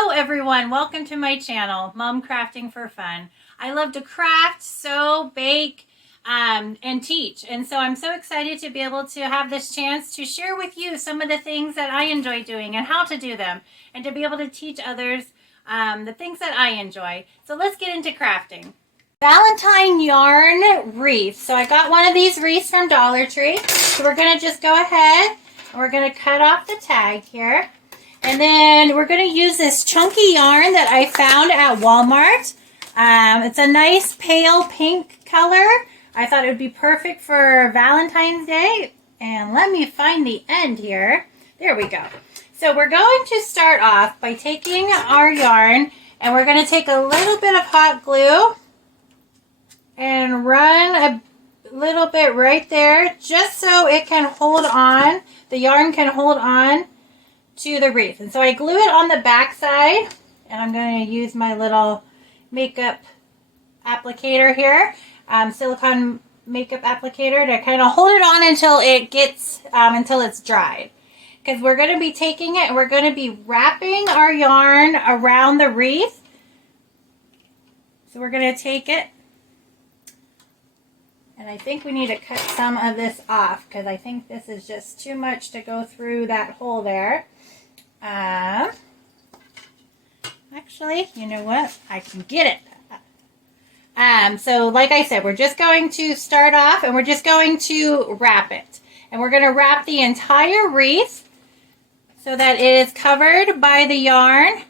Hello everyone, welcome to my channel, Mom Crafting for Fun. I love to craft, sew, bake, and teach. And so I'm so excited to be able to have this chance to share with you some of the things that I enjoy doing and how to do them, and to be able to teach others the things that I enjoy. So let's get into crafting. Valentine yarn wreath. So I got one of these wreaths from Dollar Tree. So we're going to just go ahead and we're going to cut off the tag here. And then we're going to use this chunky yarn that I found at Walmart. It's a nice pale pink color. I thought it would be perfect for Valentine's Day. And let me find the end here. There we go. So we're going to start off by taking our yarn and we're going to take a little bit of hot glue and run a little bit right there just so it can hold on. The yarn can hold on to the wreath. And so I glue it on the back side, and I'm going to use my little makeup applicator here, silicone makeup applicator, to kind of hold it on until it gets until it's dried, because we're going to be taking it and we're going to be wrapping our yarn around the wreath. So we're going to take it, and I think we need to cut some of this off because I think this is just too much to go through that hole there. Actually, you know what? I can get it. So like I said, we're just going to start off and we're just going to wrap it. And we're going to wrap the entire wreath so that it is covered by the yarn.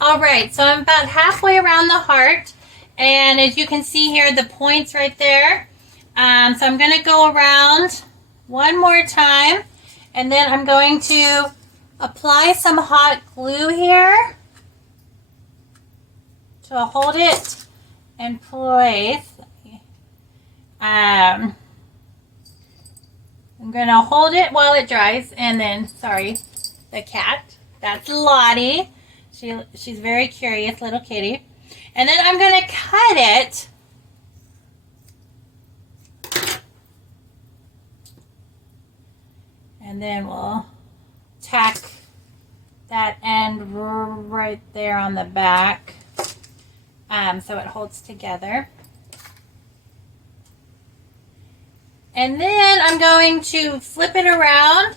Alright, so I'm about halfway around the heart. And as you can see here, the points right there. So I'm going to go around one more time. And then I'm going to apply some hot glue here to hold it in place. I'm going to hold it while it dries, and then, sorry, the cat, that's Lottie. She's very curious little kitty. And then I'm going to cut it and then we'll tack that end right there on the back so it holds together. And then I'm going to flip it around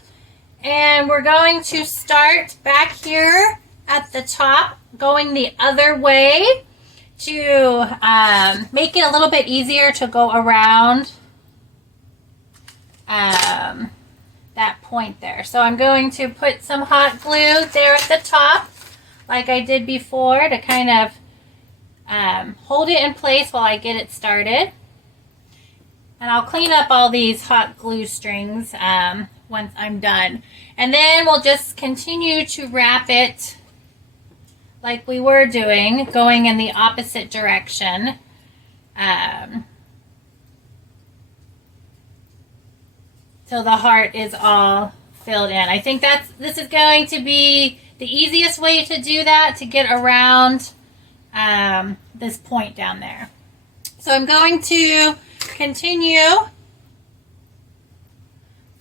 and we're going to start back here at the top, going the other way to make it a little bit easier to go around that point there. So I'm going to put some hot glue there at the top like I did before to kind of hold it in place while I get it started. And I'll clean up all these hot glue strings once I'm done. And then we'll just continue to wrap it like we were doing, going in the opposite direction. Till the heart is all filled in. I think this is going to be the easiest way to do that, to get around this point down there. So I'm going to continue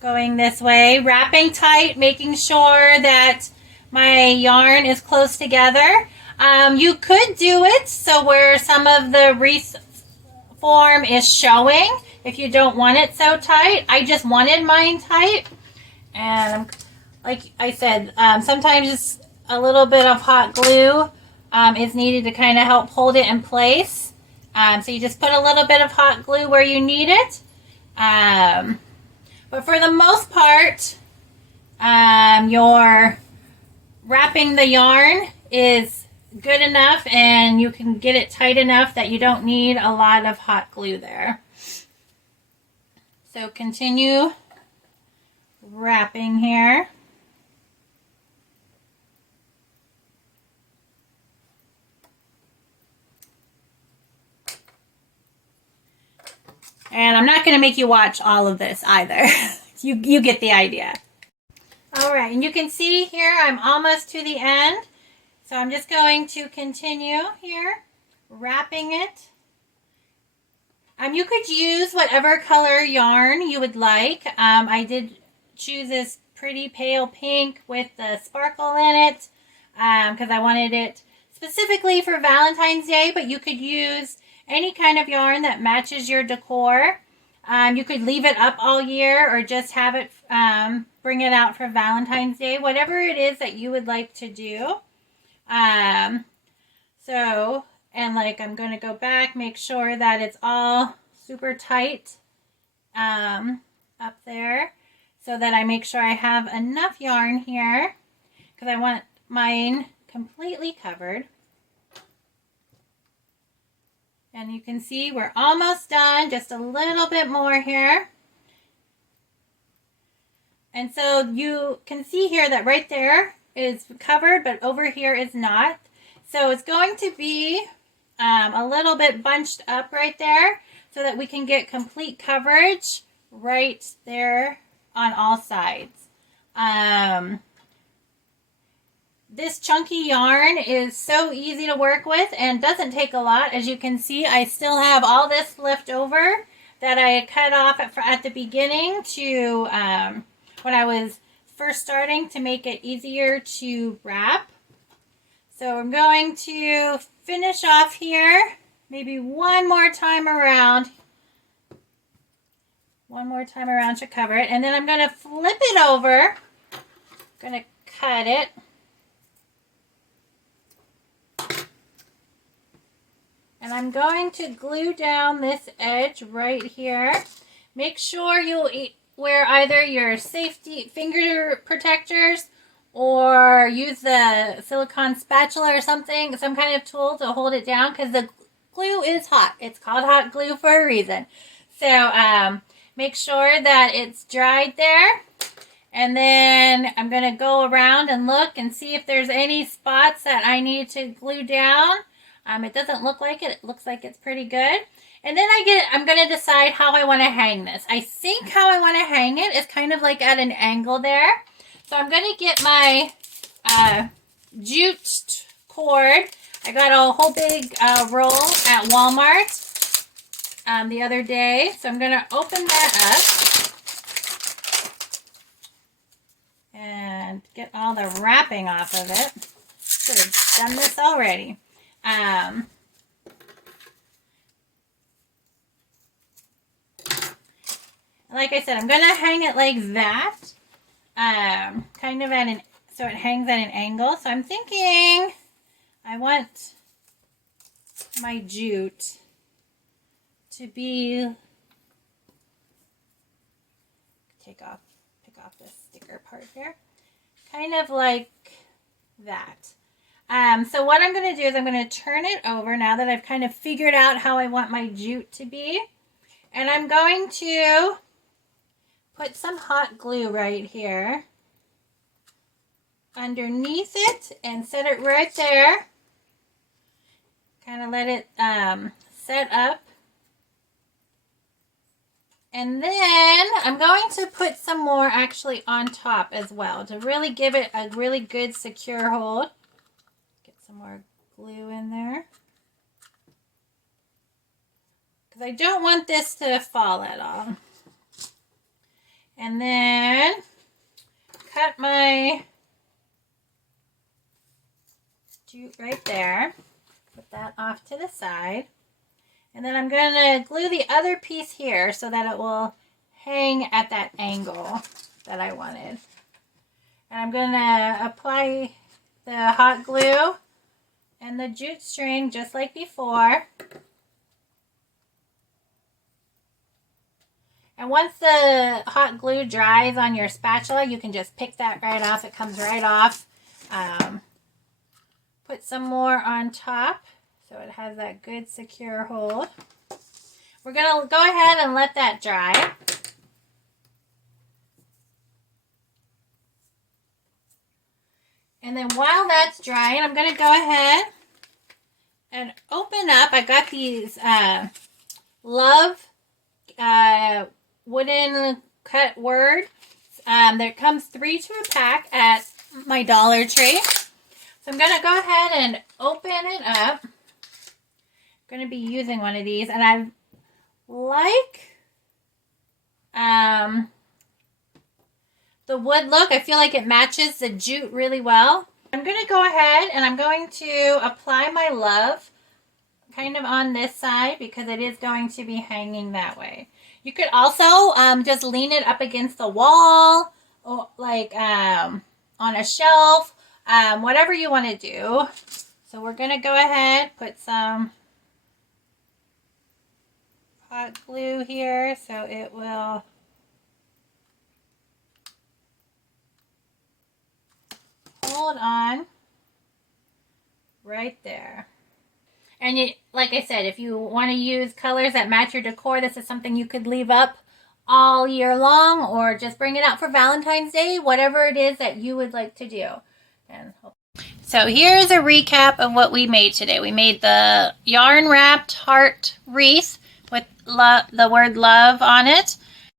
going this way, wrapping tight, making sure that my yarn is close together. You could do it so where some of the wreath form is showing if you don't want it so tight. I just wanted mine tight, and like I said, sometimes a little bit of hot glue is needed to kind of help hold it in place. So you just put a little bit of hot glue where you need it, but for the most part your wrapping the yarn is good enough and you can get it tight enough that you don't need a lot of hot glue there. So continue wrapping here. And I'm not going to make you watch all of this either. You get the idea. Alright, and you can see here I'm almost to the end. So I'm just going to continue here, wrapping it. You could use whatever color yarn you would like. I did choose this pretty pale pink with the sparkle in it. because I wanted it specifically for Valentine's Day, but you could use any kind of yarn that matches your decor. You could leave it up all year or just have it, bring it out for Valentine's Day, whatever it is that you would like to do. And like I'm going to go back, make sure that it's all super tight up there so that I make sure I have enough yarn here because I want mine completely covered. And you can see we're almost done, just a little bit more here. And so you can see here that right there is covered, but over here is not. So it's going to be a little bit bunched up right there so that we can get complete coverage right there on all sides. This chunky yarn is so easy to work with and doesn't take a lot. As you can see, I still have all this left over that I cut off at the beginning to when I was first starting to make it easier to wrap. So I'm going to finish off here, maybe one more time around to cover it, and then I'm going to flip it over. I'm going to cut it. And I'm going to glue down this edge right here. Make sure you wear either your safety finger protectors or use the silicone spatula or something, some kind of tool to hold it down because the glue is hot. It's called hot glue for a reason. So make sure that it's dried there. And then I'm going to go around and look and see if there's any spots that I need to glue down. It doesn't look like it. It looks like it's pretty good. And then I'm going to decide how I want to hang this. I think how I want to hang it is kind of like at an angle there. So I'm going to get my jute cord. I got a whole big roll at Walmart the other day. So I'm going to open that up and get all the wrapping off of it. Should have done this already. Like I said, I'm going to hang it like that, kind of so it hangs at an angle. So I'm thinking I want my jute to be, pick off this sticker part here, kind of like that. So what I'm going to do is I'm going to turn it over now that I've kind of figured out how I want my jute to be. And I'm going to put some hot glue right here underneath it and set it right there. Kind of let it set up. And then I'm going to put some more actually on top as well to really give it a really good secure hold. Some more glue in there because I don't want this to fall at all. And then cut my jute right there, put that off to the side, and then I'm going to glue the other piece here so that it will hang at that angle that I wanted. And I'm going to apply the hot glue and the jute string just like before. And once the hot glue dries on your spatula, you can just pick that right off. It comes right off. Put some more on top so it has that good secure hold. We're going to go ahead and let that dry. And then while that's drying, I'm going to go ahead and open up. I got these Love wooden cut words. There comes 3 to a pack at my Dollar Tree. So I'm going to go ahead and open it up. I'm going to be using one of these. And I like the wood look. I feel like it matches the jute really well. I'm going to go ahead and I'm going to apply my love kind of on this side because it is going to be hanging that way. You could also just lean it up against the wall or like on a shelf, whatever you want to do. So we're going to go ahead, put some hot glue here so it will hold on right there. And you, like I said, if you want to use colors that match your decor, this is something you could leave up all year long or just bring it out for Valentine's Day, whatever it is that you would like to do. And so here's a recap of what we made today. We made the yarn wrapped heart wreath with the word love on it.